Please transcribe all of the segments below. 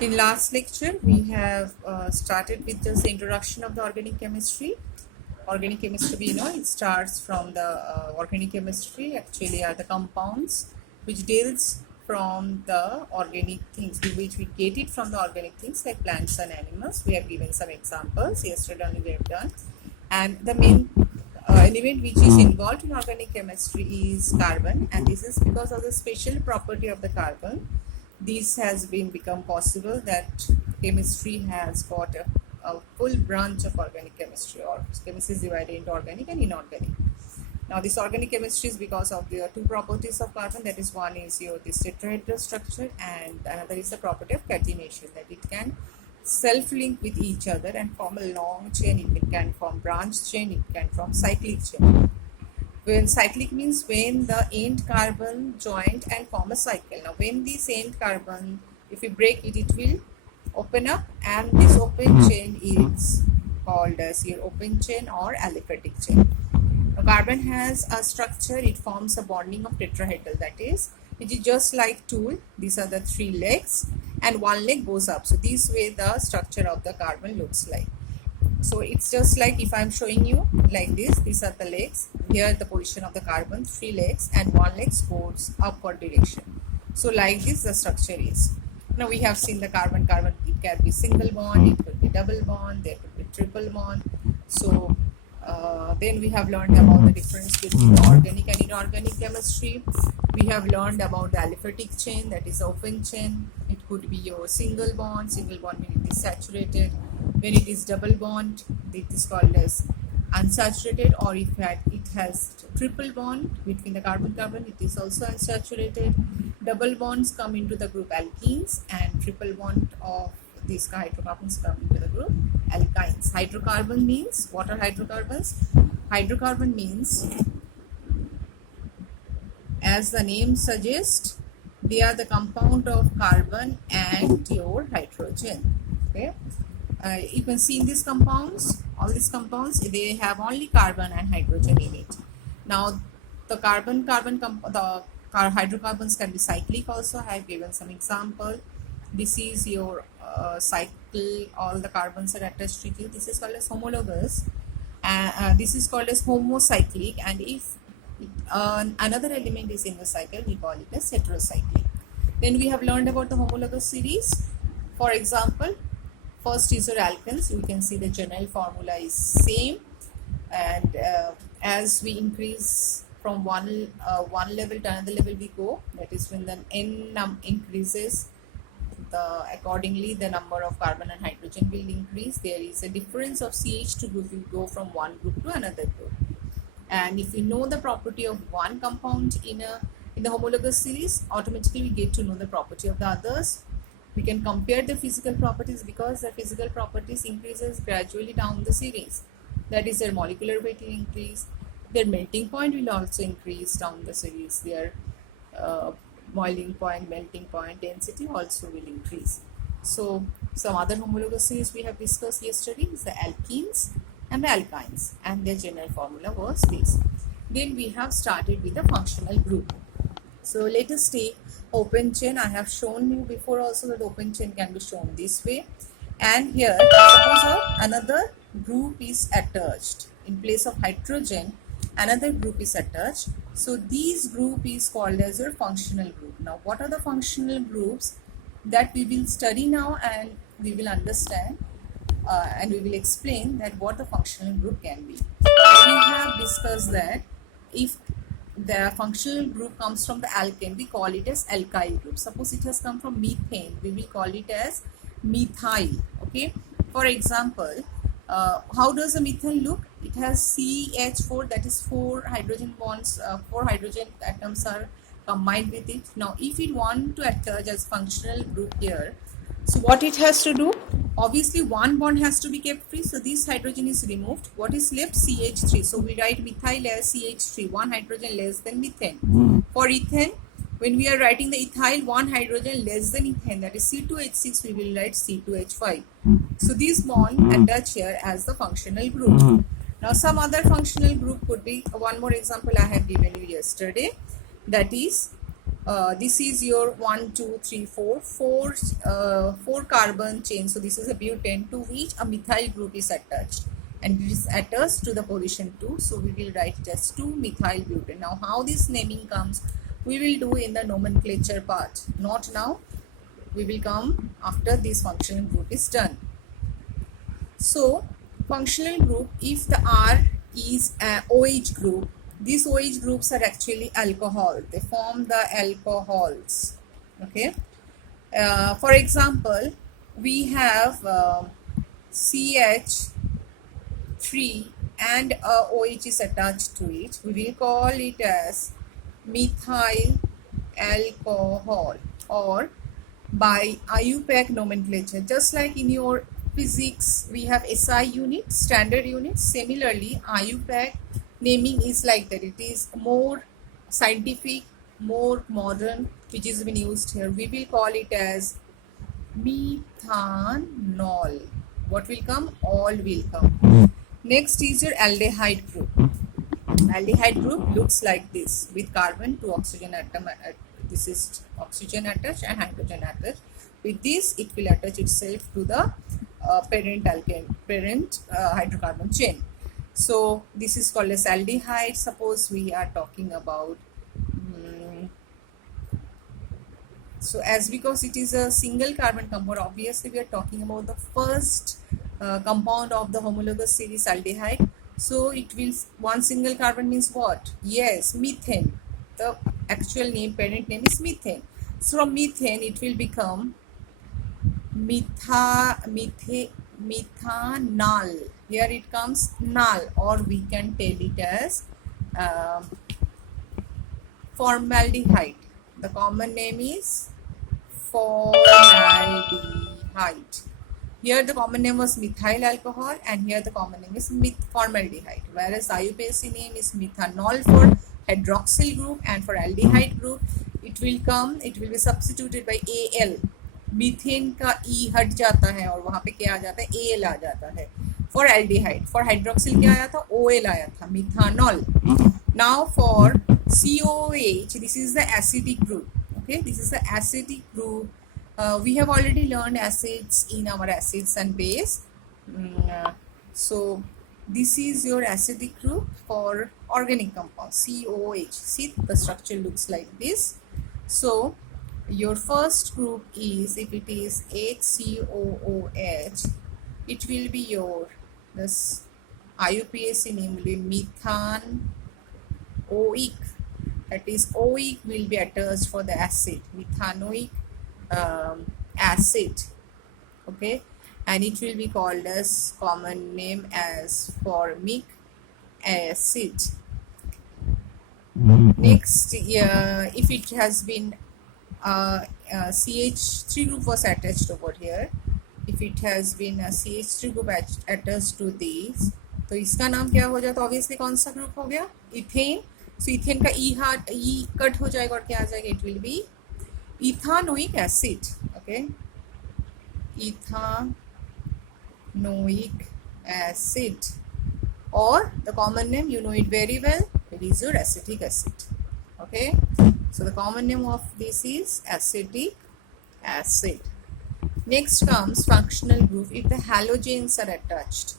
In last lecture, we have started with just the introduction of the organic chemistry. Organic chemistry, we know it starts from the organic chemistry, actually are the compounds which deals from the organic things, which we get it from the organic things like plants and animals. We have given some examples, yesterday only we have done. And the main element which is involved in organic chemistry is carbon, and this is because of the special property of the carbon. This has been become possible that chemistry has got a full branch of organic chemistry, or chemistry is divided into organic and inorganic. Now this organic chemistry is because of the two properties of carbon, that is one is your this tetrahedral structure and another is the property of catenation, that it can self-link with each other and form a long chain. It can form branch chain, it can form cyclic chain. When cyclic means when the end carbon joined and form a cycle. Now when this end carbon, if we break it, it will open up, and this open chain is called as your open chain or aliphatic chain. Now carbon has a structure, it forms a bonding of tetrahedral, that is, it is just like tool. These are the three legs and one leg goes up. So this way the structure of the carbon looks like. So it's just like if I'm showing you like this, these are the legs, here the position of the carbon, three legs and one leg goes upward direction. So like this the structure is. Now we have seen the carbon, it can be single bond, it could be double bond, there could be triple bond. So then we have learned about the difference between organic and inorganic chemistry. We have learned about the aliphatic chain, that is open chain. It could be your single bond when it is saturated. When it is double bond, it is called as unsaturated, or if it has triple bond between the carbon-carbon, it is also unsaturated. Double bonds come into the group alkenes, and triple bond of these hydrocarbons come into the group alkynes. Hydrocarbon means, what are hydrocarbons? Hydrocarbon means, as the name suggests, they are the compound of carbon and your hydrogen. Okay. You can see in these compounds, all these compounds, they have only carbon and hydrogen in it. Now the hydrocarbons can be cyclic also. I have given some example. This is your cycle, all the carbons are attached to it. This is called as homologous. This is called as homocyclic, and if another element is in the cycle, we call it as heterocyclic. Then we have learned about the homologous series. For example, first is your alkanes. You can see the general formula is same, and as we increase from one level to another level we go, that is when the n increases, accordingly the number of carbon and hydrogen will increase. There is a difference of CH2 group, will go from one group to another group. And if we know the property of one compound in the homologous series, automatically we get to know the property of the others. We can compare the physical properties, because the physical properties increases gradually down the series. That is, their molecular weight will increase, their melting point will also increase down the series, their boiling point, melting point, density also will increase. So some other homologous series we have discussed yesterday is the alkenes and the alkynes, and their general formula was this. Then we have started with the functional group. So let us take open chain. I have shown you before also that open chain can be shown this way, and here suppose another group is attached. In place of hydrogen, another group is attached. So this group is called as your functional group. Now what are the functional groups that we will study now, and we will understand and we will explain that what the functional group can be. We have discussed that if the functional group comes from the alkane, we call it as alkyl group. Suppose it has come from methane, we will call it as methyl. Okay. For example, how does a methane look? It has CH4, that is 4 hydrogen bonds, 4 hydrogen atoms are combined with it. Now if it want to attach as functional group here, so what it has to do? Obviously one bond has to be kept free, so this hydrogen is removed. What is left? CH3. So we write methyl as CH3, one hydrogen less than methane. For ethane, when we are writing the ethyl, one hydrogen less than ethane, that is C2H6, we will write C2H5. So this bond attached here as the functional group. Now some other functional group could be, one more example I have given you yesterday, that is this is your 1, 2, 3, 4, 4 carbon chain. So this is a butane to which a methyl group is attached, and it is attached to the position 2. So we will write it as 2-methyl butane. Now how this naming comes, we will do in the nomenclature part. Not now. We will come after this functional group is done. So functional group, if the R is an OH group, these OH groups are actually alcohol. They form the alcohols. Okay. For example, we have CH3 and a OH is attached to it. We will call it as methyl alcohol, or by IUPAC nomenclature. Just like in your physics we have SI unit, standard unit, similarly IUPAC naming is like that. It is more scientific, more modern, which is been used here. We will call it as methanol. What will come? All will come. Next is your aldehyde group. Aldehyde group looks like this, with carbon, 2 oxygen atom. This is oxygen attached and hydrogen attached. With this, it will attach itself to the parent hydrocarbon chain. So this is called as aldehyde. Suppose we are talking about so as because it is a single carbon compound, obviously we are talking about the first compound of the homologous series, aldehyde. So it will, one single carbon means what? Yes, methane. The actual name, parent name is methane. So from methane it will become methanol. Here it comes null, or we can tell it as formaldehyde. The common name is formaldehyde. Here the common name was methyl alcohol, and here the common name is formaldehyde. Whereas IUPAC name is methanol for hydroxyl group, and for aldehyde group it will be substituted by AL. Methane का E हट जाता है और वहाँ पे क्या आ जाता है? AL आ जाता है. For aldehyde, for hydroxyl क्या आया था? OL आया था, methanol. Now for COOH, this is the acidic group. Okay, this is the acidic group. We have already learned acids in our acids and base. So this is your acidic group for organic compound, COOH. See, the structure looks like this. So your first group is, if it is HCOOH, it will be your, this IUPAC name will be methanoic. That is, OIC will be attached for the acid, methanoic acid. Okay, and it will be called as common name as formic acid. Next, if it has been CH3 group was attached over here, if it has been a CH3 group attached to these, तो इसका नाम क्या हो जाता है? Obviously कौन सा group हो गया? इथेन. सो इथेन का ई कट हो जाएगा और क्या आ जाएगा? It will be ethanoic acid. Okay, ethanoic acid, or the common name, you know it very well, it is your acetic acid. Okay, so the common name of this is acetic acid. Next comes functional group. If the halogens are attached,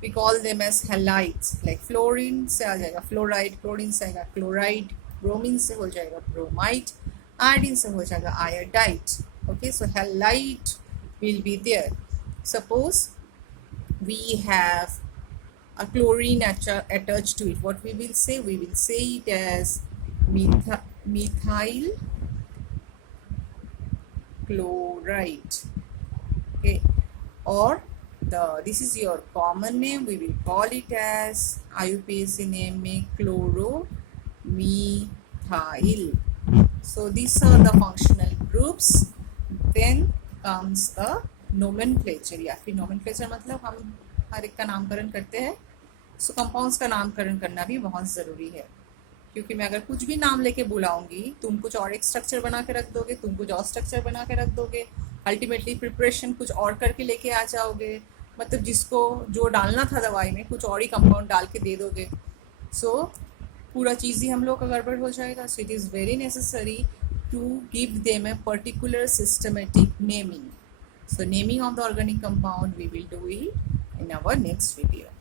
we call them as halides. Like fluorine से आ जाएगा fluoride, chlorine से आएगा chloride, bromine से हो जाएगा bromide, iodine से हो जाएगा iodide. Okay, so halide will be there. Suppose we have a chlorine attached to it. What we will say? We will say it as methyl chloride. Okay, or this is your common name. We will call it as IUPAC name में chloromethyl. So these are the functional groups. Then comes the nomenclature. या फिर nomenclature मतलब हम हर एक का नामकरण करते हैं. सो कंपाउंड्स का नामकरण करना भी बहुत ज़रूरी है, क्योंकि मैं अगर कुछ भी नाम लेके बुलाऊंगी, तुम कुछ और एक स्ट्रक्चर बना के रख दोगे, तुम कुछ और स्ट्रक्चर बना के रख दोगे, अल्टीमेटली प्रिपरेशन कुछ और करके लेके आ जाओगे. मतलब जिसको जो डालना था दवाई में कुछ और ही कंपाउंड डाल के दे दोगे. सो पूरा चीज़ ही हम लोग का गड़बड़ हो जाएगा. So it is very necessary to give them a particular systematic naming. So naming of the organic compound we will do it in our next video.